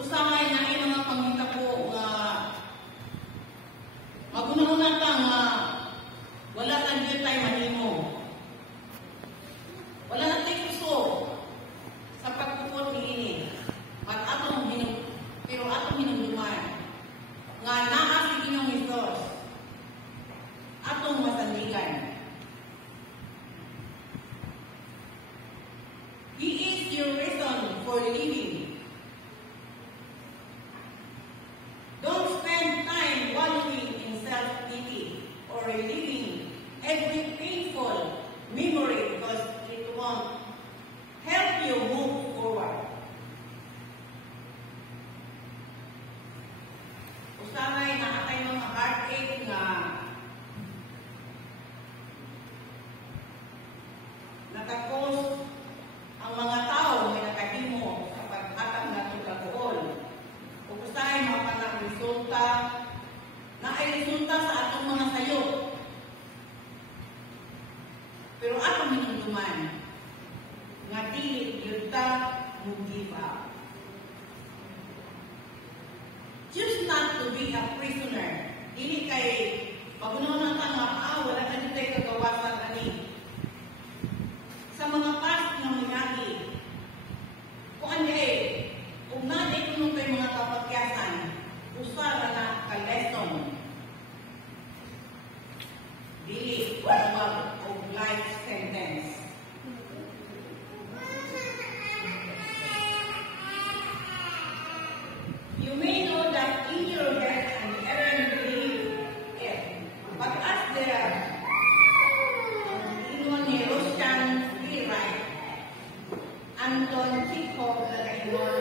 Usahay na ay mga pangita po nga magunahon ka nga wala nang dyan tayo manimo. Wala nang tayo puso sa pagpupot ni ini. Pero atong hinumduman nga naa si Ginoong Hesus atong masandigan. He is your reason for living. Don't spend time wallowing in self-pity or reliving every painful memory because it won't help you move forward. Usamay na atay mga heartache nga nakakos ang mga tao may nakahimo sa paghatag na itong kagool. Kung usahay mga panang resulta na ay resulta sa atong mga sayo. Pero atong hinunduman nga dili yuta mo give up. Choose not to be a prisoner. Dili kay pagunahon na nga wala ka dito ay kagawasan ani. Sa mga past ng minagi, kung ano kung natin kung kayo mga kapagyasan, usara na ka-lesson. Dili, wala of life sentence. You may know that in your head and errand believe it. But as there ingon ni Russian playwright Anton Chekhov nag-ingon,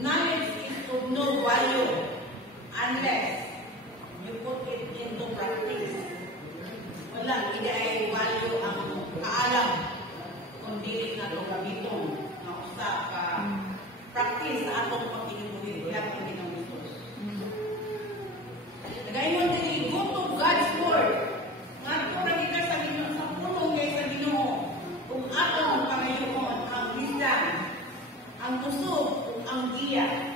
knowledge is of no value unless you put it into practice. Wala, hindi ay value ang kaalam kung dili na ito gamiton na usa ka practice sa atong pagkinubuhi. Wala kang ginagustos. Nagayon din, go to God's Word. Nga ito lagi ka sa Ginoo, sa pulong kay sa Ginoo. Kung atong pangayoon ang wisdom, ang kusog, kung ang giya.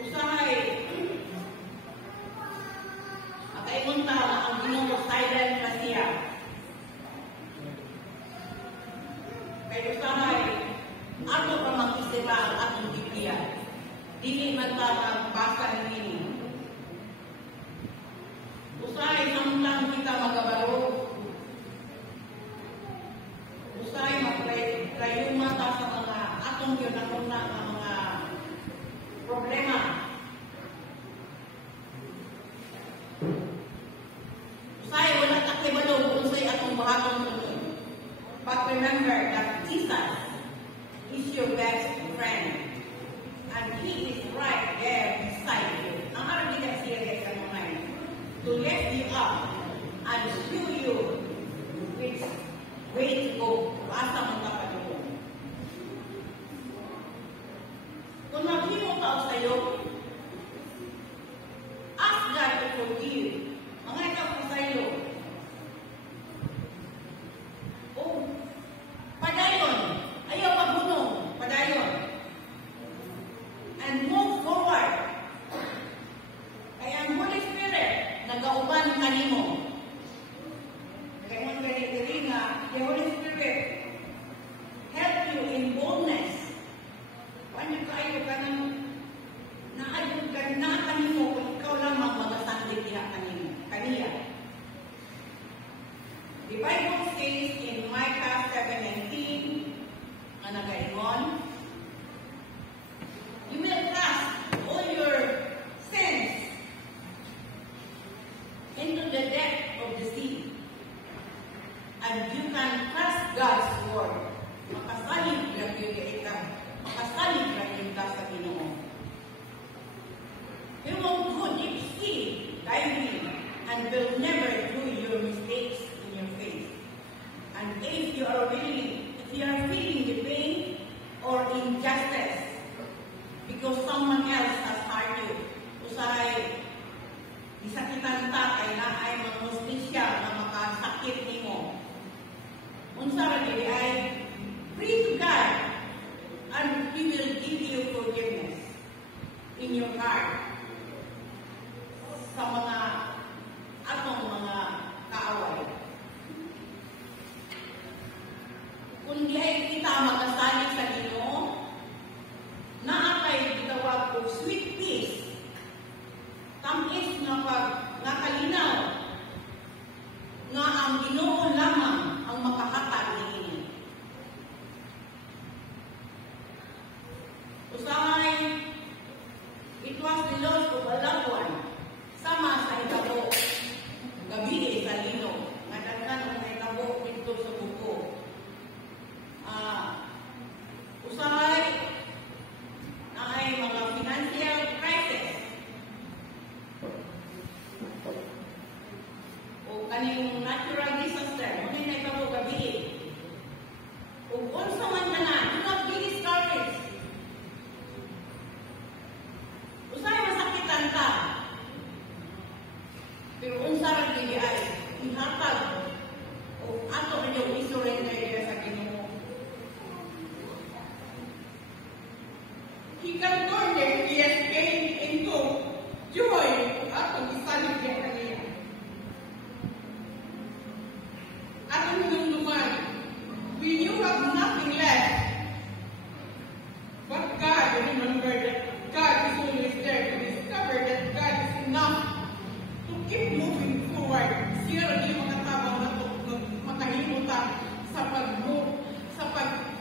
Usahay, at ay punta ang Ginoo silent na siya. Kaya usahay, ato pa mag-isiba ang atong Biblia. Dili man ta magbasa nini. Usahay samtang kita magabaro. Usahay maglayuma ta sa mga atong ginaguna ng mga problema. Usahay wala ta kibalo kung sa'y atong bahatong tunod. But remember that Jesus is your best friend. And He is right there beside you. Ang araw na siya sa mga to lift you up and show you which way to go. Asa mong kapadoon. Kung maghimo ka o sa'yo, ask God to forgive. Mga ikaw ko sa'yo. Padayon. Ayaw magbunong. Padayon. And move forward. Kaya ang Holy Spirit nagauban kanimo. Kaya ang ganit-ganit nga, the Holy Spirit help you in boldness. Paano kayo ka nang naayod ka na kanimo kung ikaw lamang magasandig niya kaniya. The Bible says in Micah 7:19, ang nagaingon, you will cast all your sins into the depth of the sea, and you can trust God's word. Makasalig lang yun ka, makasalig lang yun ka sa Ginoo. He won't go deep sea diving and will never do your mistakes in your face. And if you are feeling the pain or injustice because someone else has hurt you, usahay, isakitan ta kay na ay mga hostisya na makasakit nimo. Unsa ra dili ay pray to God kundi ay kita magkasali sa Ginoo, naatay gitawag og sweet peace, tamis nga kalinaw, nga ang Ginoo lamang ang makahatag niini. Usahay, it was the loss of a loved one, sama sa hitabo, gabi sa lino, nga daghan ang hitabo dito sa buko. Usahay, na ay mga financial crisis, o kaning natural disaster, mga hitabo gabi. O unsa man tanan, do not be discouraged. Usahay masakitan ka, pero unsa ra dili ay ihatag o ato ninyo isurrender diya sa Ginoo. He can turn their tears into joy kung atong isalig niya kaniya. Atong hinumduman, when you have nothing left, but God, remember that God is always there to discover that God is enough to keep moving forward. Siya rin yung makatabang na ito, makahimutan sa pag-move, sa paglakaw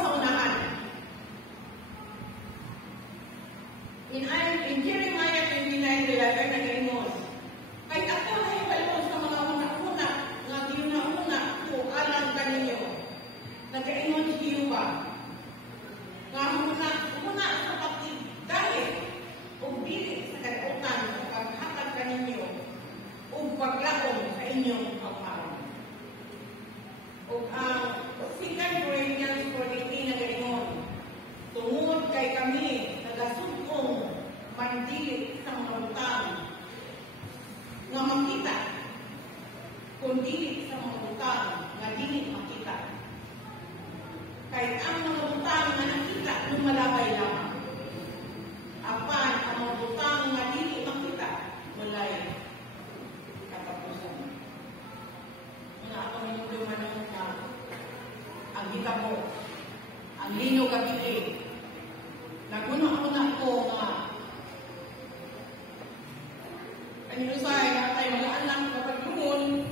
sa unahan. In Jeremiah 29:11, nag-ingon, kay ako na ibalon sa mga una-una, nga ginuna-una ko alam kaninyo. Nag-ingon si Jehovah, nga muna sa pagdahil o bilis sa kalimutan sa paghatag kaninyo o paglaong sa inyong pagpapaw. O ang 2 Corinthians 4:18 na ganoon, tungod kay kami nagasugong mandili sa mga utang nga makita, kundi sa mga utang nga dili makita. Kay ang mga utang nga nakita lumalabay lamang. Apan ang mga utang nga dili makita walay katapusan. Muna ako ninyong manong na ang hitabo, ang lino gabi, naguna-una ko nga kanusay natay mga anak kapag lumon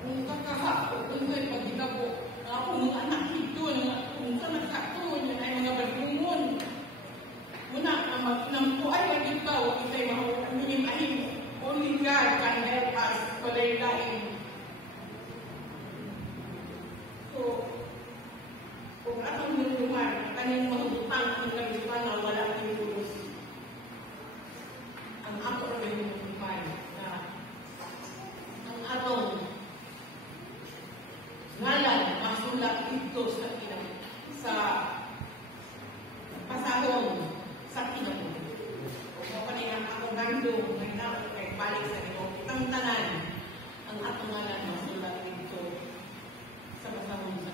kung kakaha o kung may paghitabo na ako mga anak dito kung sa nagkatuon yun ay mga balumon muna ang magsinampuay na ikaw isa'y mahuminim ahim only God can help us palay-lain. So kung atong hinuman kaning mga utang ang kalupan na wala ng lulus, ang ako rin yung hinuman na ang atong ngalan masulat dito sa pasahon sa Ginoo. O kanina ako gandong may naon kay balik sa Ginoo. Itang tanan ang atong ngalan masulat dito sa pasahon sa